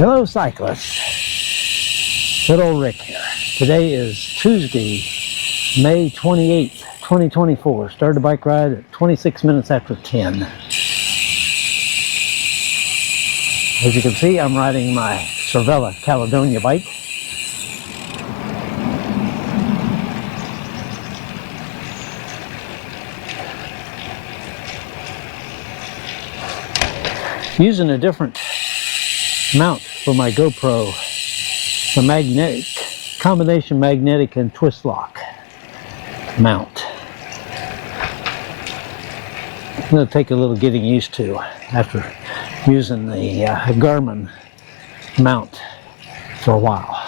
Hello cyclists, good old Rick here. Today is Tuesday, May 28th, 2024. Started a bike ride at 26 minutes after 10. As you can see, I'm riding my Cervella Caledonia bike. Using a different mount for my GoPro, the magnetic, combination magnetic and twist lock mount. I'm going to take a little getting used to after using the Garmin mount for a while.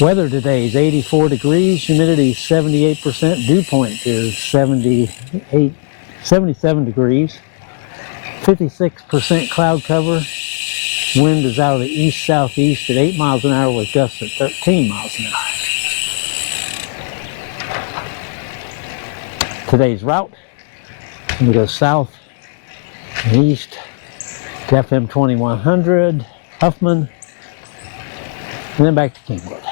Weather today is 84 degrees, humidity 78%, dew point is 77 degrees. 56% cloud cover. Wind is out of the east-southeast at 8 miles an hour with gusts at 13 miles an hour. Today's route, I'm going to go south and east to FM 2100, Huffman, and then back to Kingwood.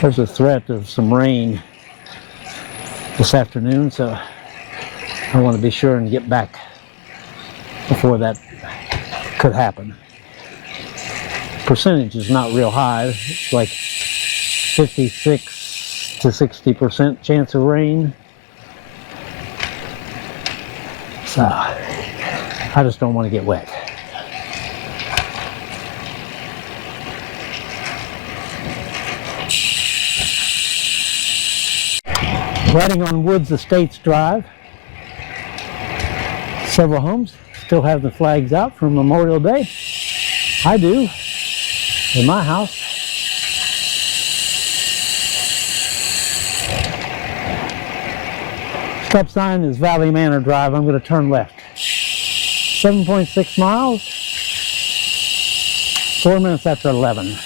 There's a threat of some rain this afternoon, so I want to be sure and get back before that could happen. Percentage is not real high. It's like 56 to 60% chance of rain. So I just don't want to get wet. Riding on Woods Estates Drive. Several homes still have the flags out for Memorial Day. I do, in my house. Stop sign is Valley Manor Drive. I'm going to turn left. 7.6 miles, 4 minutes after 11.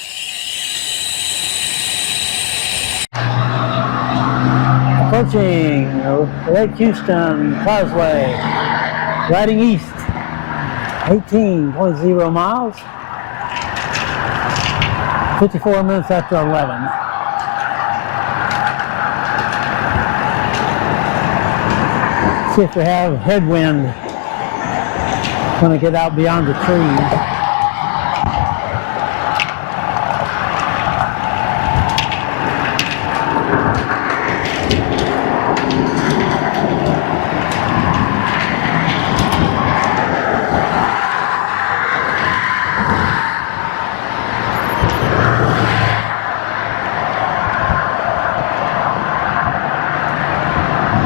Approaching Lake Houston Causeway. Riding east, 18.0 miles, 54 minutes after 11. See if we have headwind when I get out beyond the trees.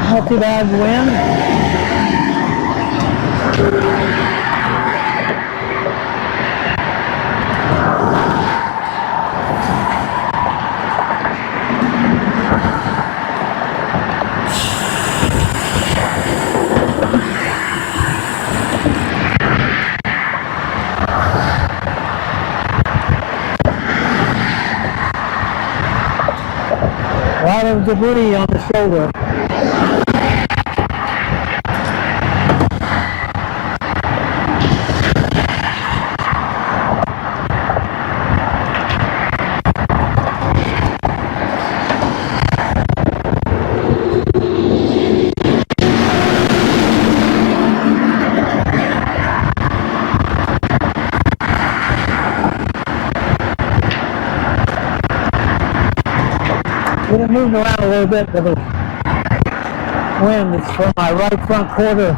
Not too bad wind. A lot of debris on the shoulder. It moved around a little bit, but the wind is from my right front quarter.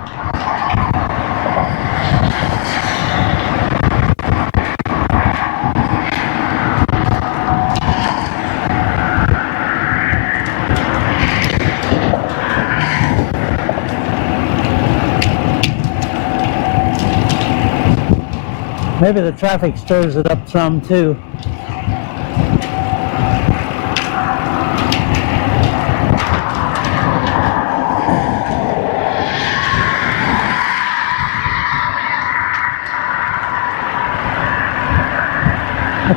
Maybe the traffic stirs it up some too.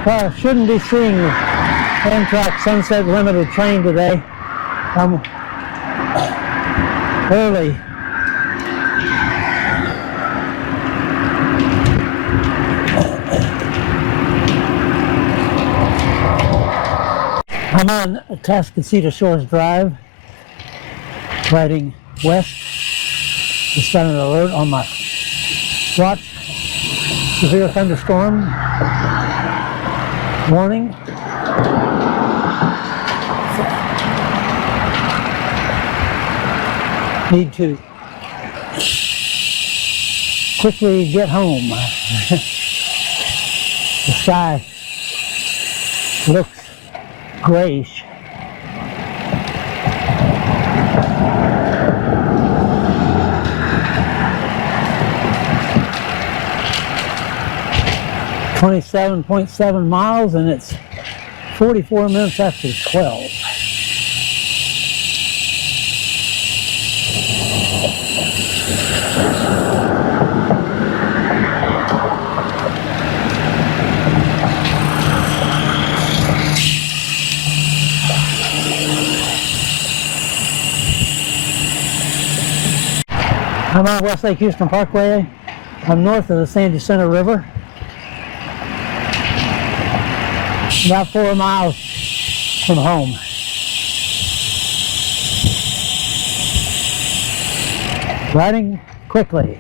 I shouldn't be seeing the Amtrak Sunset Limited train today. I'm early I'm on Tascasita Shores Drive, riding west. Just got an alert on my watch. Severe thunderstorm warning. Need to quickly get home. The sky looks grayish. .7 miles, and it's 44 minutes after 12. I'm on West Lake Houston Parkway. I'm north of the Sandy Center River. About 4 miles from home. Riding quickly.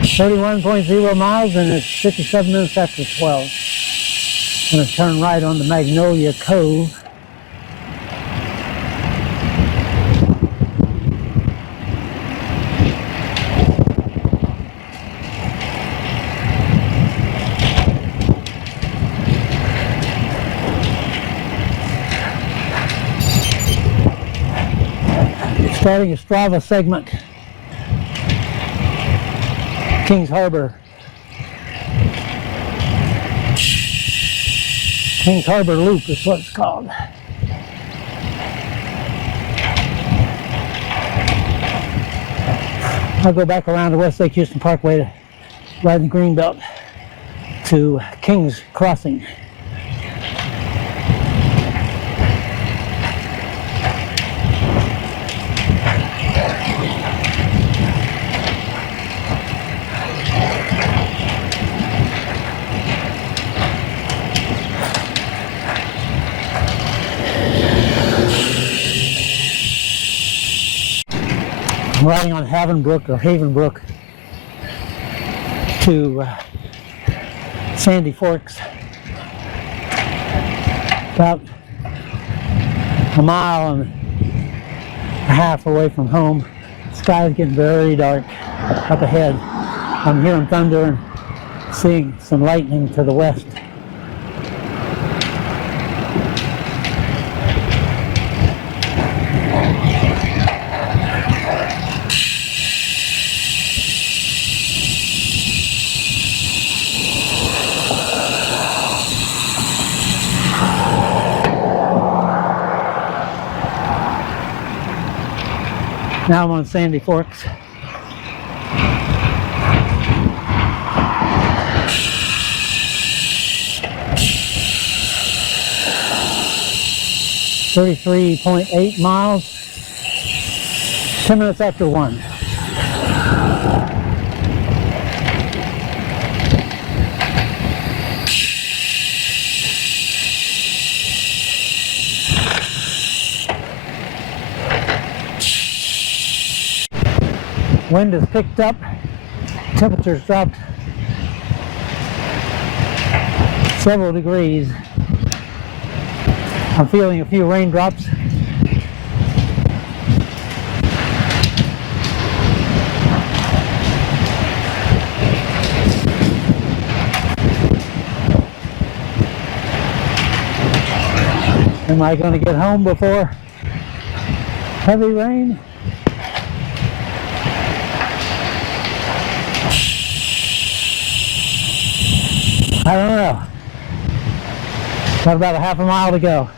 31.0 miles, and it's 57 minutes after 12. I'm going to turn right on the Magnolia Cove. Starting a Strava segment, Kings Harbor. Kings Harbor Loop is what it's called. I'll go back around the West Lake Houston Parkway to ride the Greenbelt to Kings Crossing. I'm riding on Havenbrook to Sandy Forks, about a mile and a half away from home. The sky is getting very dark up ahead. I'm hearing thunder and seeing some lightning to the west. Now I'm on Sandy Forks. .8 miles, 10 minutes after 1. Wind has picked up, temperature's dropped several degrees. I'm feeling a few raindrops. Am I going to get home before heavy rain? I don't know. Got about a half a mile to go.